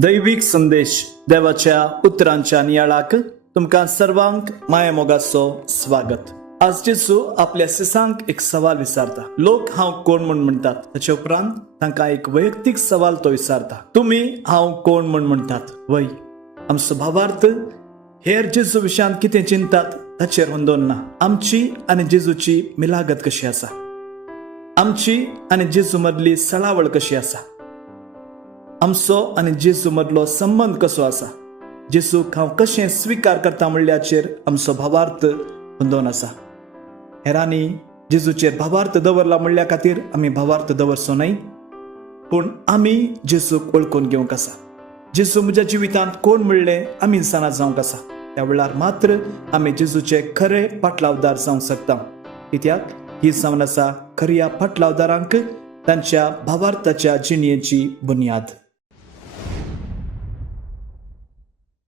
दैविक संदेश देवाच्या उतरांच्या नियाळाक तुमकां सर्वांक माया मोगाचो स्वागत। आज जेसू आपल्या शिसांक एक सवाल विचारता। लोक हांव कोण म्हूण म्हणटात, ताचे उपरांत तांकां एक वैयक्तीक सवाल तो विचारता, तुम्ही हांव कोण म्हूण म्हणटात? वय आमचो भावार्थ हेर जेजू विशयान कितें चिंतात ताचेर हुंदोन ना। आमची आनी जेजूची मिलागत कशी आसा, आमची आनी जेजू मदली सळावळ कशी आसा, आमचो आनी जेजू मदलो संबंध कसो आसा, जेजूक हांव कशें स्वीकार करता म्हणल्याचेर आमचो भावार्थ हुंदोन आसा। हेरांनी जेजूचेर भावार्थ दवरला म्हणल्या खातीर आमी भावार्थ दवरचो न्हय, पूण आमी जेजूक वळखून घेवंक आसा। जेजू म्हज्या जिवितांत कोण म्हणलें आमी जाणा जावंक आसा, त्या वेळार मात्र आमी जेजूचे खरे पाटलावदार जावंक शकता। कित्याक ही जावन आसा खऱ्या पाटलावदारांक तांच्या भावार्थाच्या जिणेची बुन्याद।